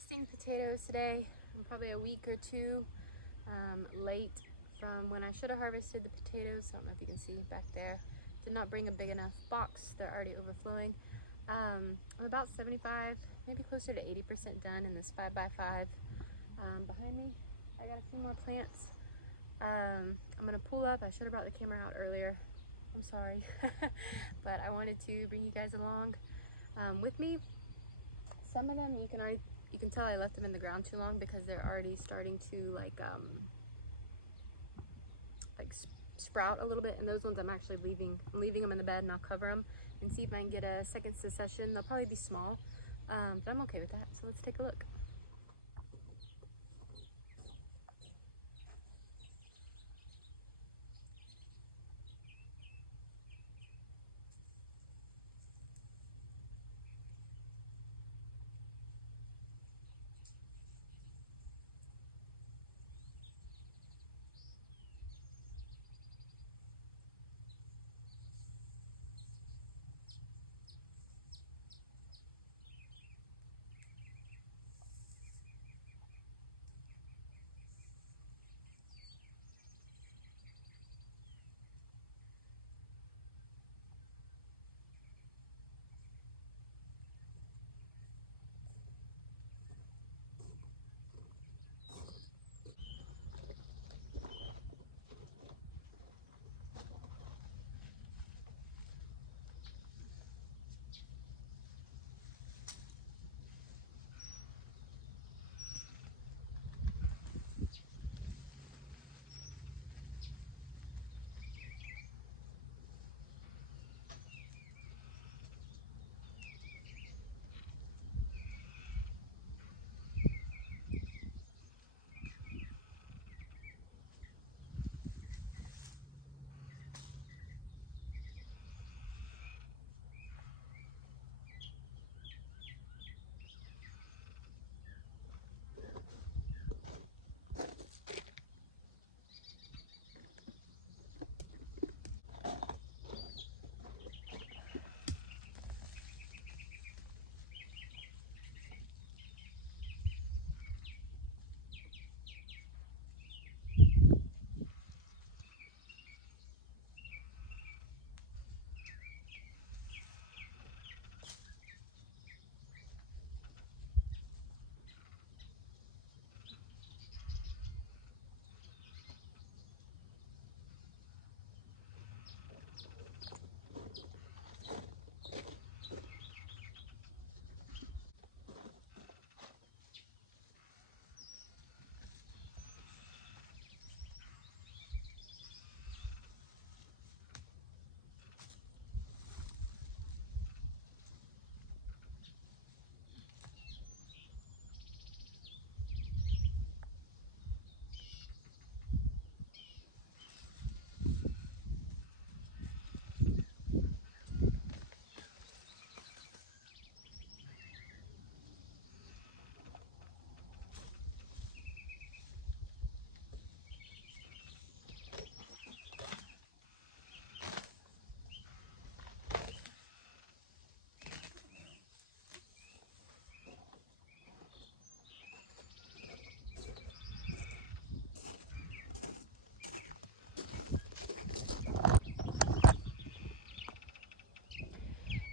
harvesting potatoes today. I'm probably a week or two late from when I should have harvested the potatoes. I don't know if you can see back there. Did not bring a big enough box. They're already overflowing. I'm about 75, maybe closer to 80% done in this 5x5. Behind me, I got a few more plants. I'm gonna pull up. I should have brought the camera out earlier. I'm sorry, but I wanted to bring you guys along with me. Some of them you can tell I left them in the ground too long because they're already starting to like sprout a little bit, and those ones I'm actually leaving them in the bed, and I'll cover them and see if I can get a second succession. They'll probably be small, but I'm okay with that. So let's take a look.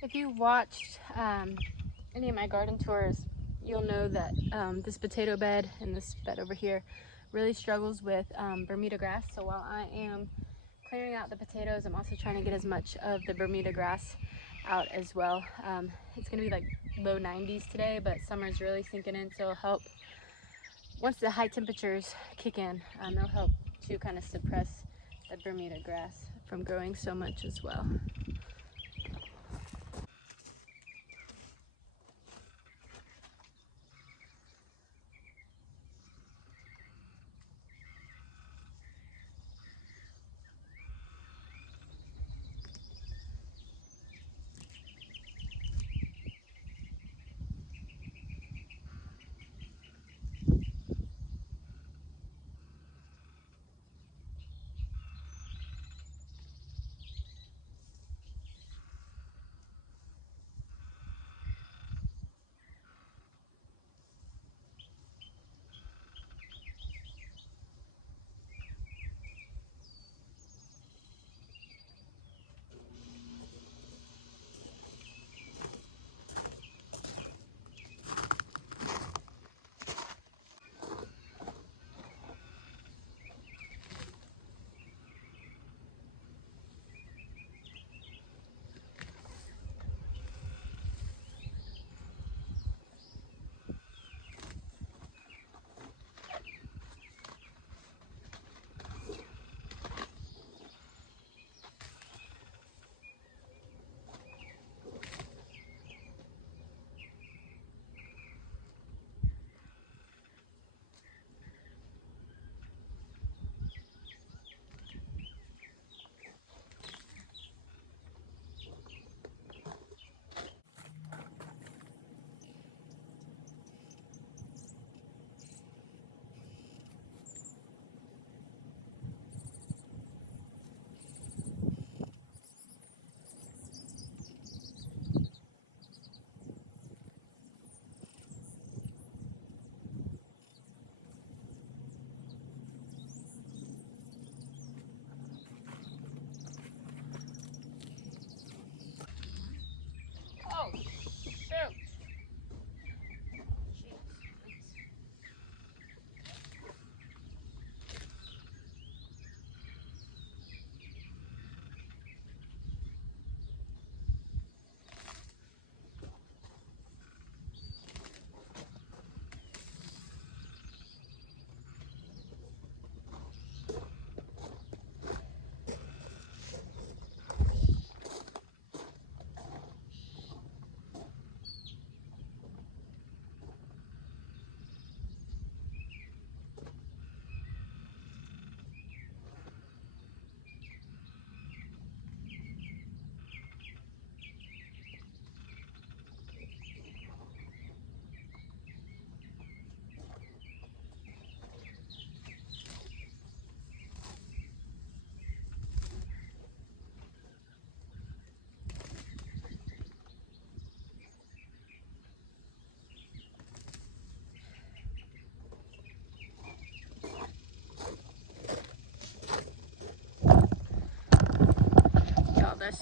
If you watched any of my garden tours, you'll know that this potato bed and this bed over here really struggles with Bermuda grass. So while I am clearing out the potatoes, I'm also trying to get as much of the Bermuda grass out as well. It's gonna be like low 90s today, but summer's really sinking in, so it'll help. Once the high temperatures kick in, it'll help to kind of suppress the Bermuda grass from growing so much as well.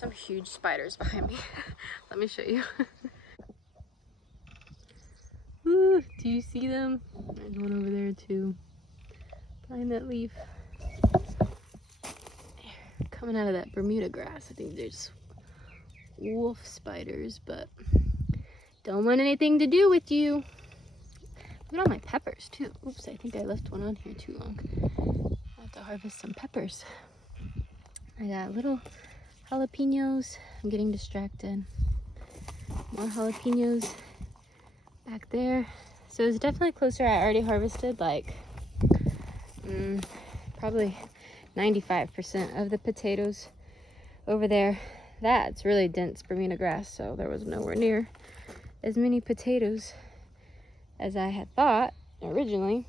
some huge spiders behind me. Let me show you. Ooh, do you see them? There's one over there too, behind that leaf. Coming out of that Bermuda grass. I think they're just wolf spiders, but don't want anything to do with you. Look at all my peppers too. Oops, I think I left one on here too long. I have to harvest some peppers. I got little jalapenos. I'm getting distracted. More jalapenos back there. So it's definitely closer. I already harvested like probably 95% of the potatoes over there. That's really dense Bermuda grass, so there was nowhere near as many potatoes as I had thought originally.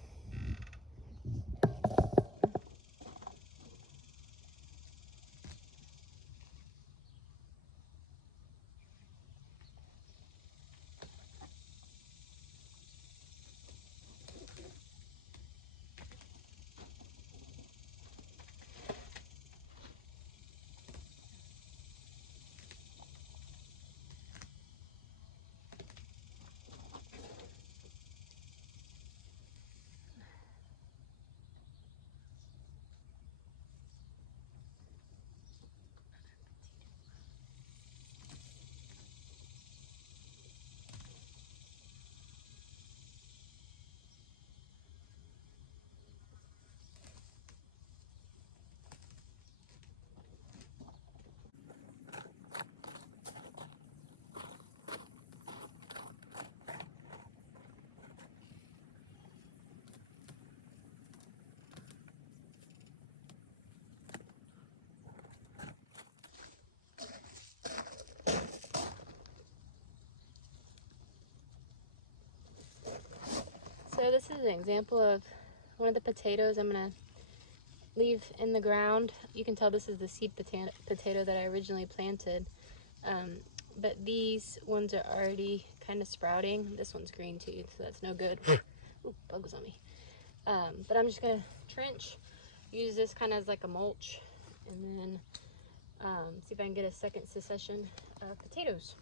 So this is an example of one of the potatoes I'm gonna leave in the ground. You can tell this is the seed potato that I originally planted. But these ones are already kind of sprouting. This one's green too, so that's no good. Ooh, bugs on me. But I'm just gonna trench, use this kind of as like a mulch, and then see if I can get a second succession of potatoes.